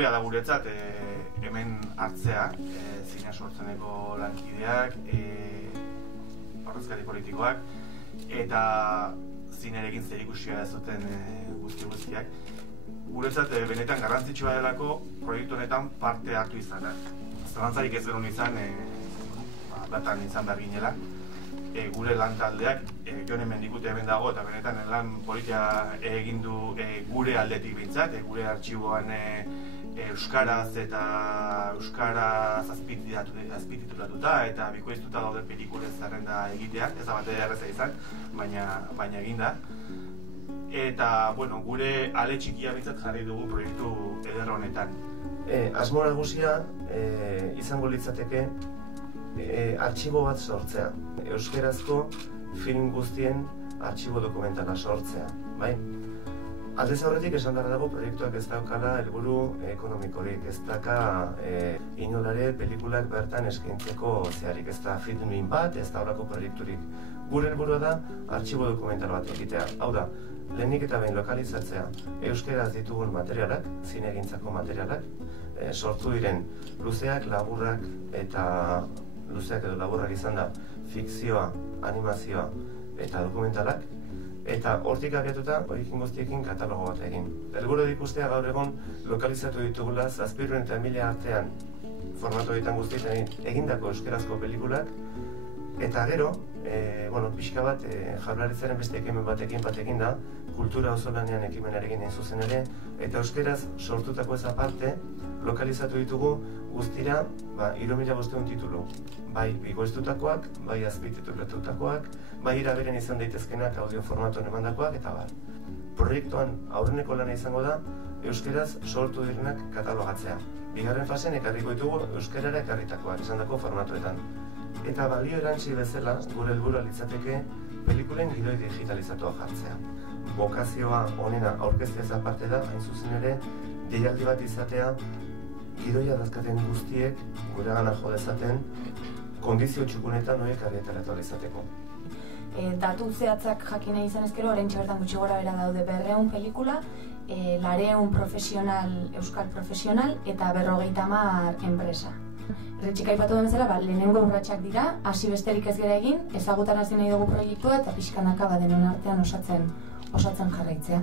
ondorea da guretzat hemen hartzea, zina sortzeneko lankideak, ordezkari politikoak, eta zinerekin zerikusia ez zuten guztiak. Guretzat benetan garrantzitsua delako proiektu honetan parte hartu izana. Zalantzarik ez genuen izan, bertan izan behar ginela. Gure lan taldeak, Jone Mendikute hemen dago, eta benetan lan politia egin du gure aldetik bintzat, gure artxiboan euskaraz eta euskaraz azpititulatuta eta bikoiztuta dauden pelikulen zerrenda egitea, ez da bat erraza izan, baina egin da. Eta, gure ale txikia bintzat jarri dugu proiektu eder honetan. Asmo nagusia izango litzateke artxibo bat sortzea. Euskerazko film guztien artxibo dokumentala sortzea, bai? Aldez aurretik esan behar dago proiektuak ez daukala helburu ekonomikorik, ez daka inolare pelikulak bertan eskaintzeko zeharik, ez da filmin bat, ez da horako proiekturik. Gure helburua da artxibo dokumental bat egitea. Hau da, lehenik eta behin lokalizatzea euskeraz ditugun materialak, zinegintzako materialak, sortu diren luzeak, laburrak eta luzeak edo laburrak izan da fikzioa, animazioa eta dokumentalak, eta hortik abiatuta horiekin guztiekin katalogo bat egin. Helburu ikustea gaur egon lokalizatu ditugula 700 eta 1000 artean formatu ditan guztietan egindako euskerazko pelikulak, eta gero, pixka bat Jaurlaritzaren beste ekimen batekin da, kultura auzolanean ekimenarekin egin zuzen ere, eta euskeraz sortutako ez aparte, lokalizatu ditugu guztira 3500 titulu. Bai bikoiztutakoak, bai azpititulatutakoak, bai iraberen izan daitezkenak audio formatuan emandakoak, eta bar. Proiektuan aurreneko lana izango da, euskeraz sortu direnak katalogatzea. Bigarren fasen ekarriko ditugu euskerara ekarritakoak izandako formatuetan. Eta balio erantzi bezala, gure helburua litzateke pelikulen gidoi digitalizatua jartzea. Bokazioa honena aurkezteaz aparte da, hain zuzen ere, deialdi bat izatea, gidoia dazkaten guztiek guregana jo dezaten, kondizio txukunetan horiek argitaratu izateko. Datu zehatzak jakin nahi izan ezkero, oraintxe bertan gutxi gora bera daude 200 pelikula, 400 profesional, euskal profesional eta 50 enpresa. Retxik aipatu den bezala, lehenengo urratsak dira, hasi besterik ez gera egin, ezagutarazi nahi dugu proiektua eta pixkanaka denon artean osatzen jarraitzea.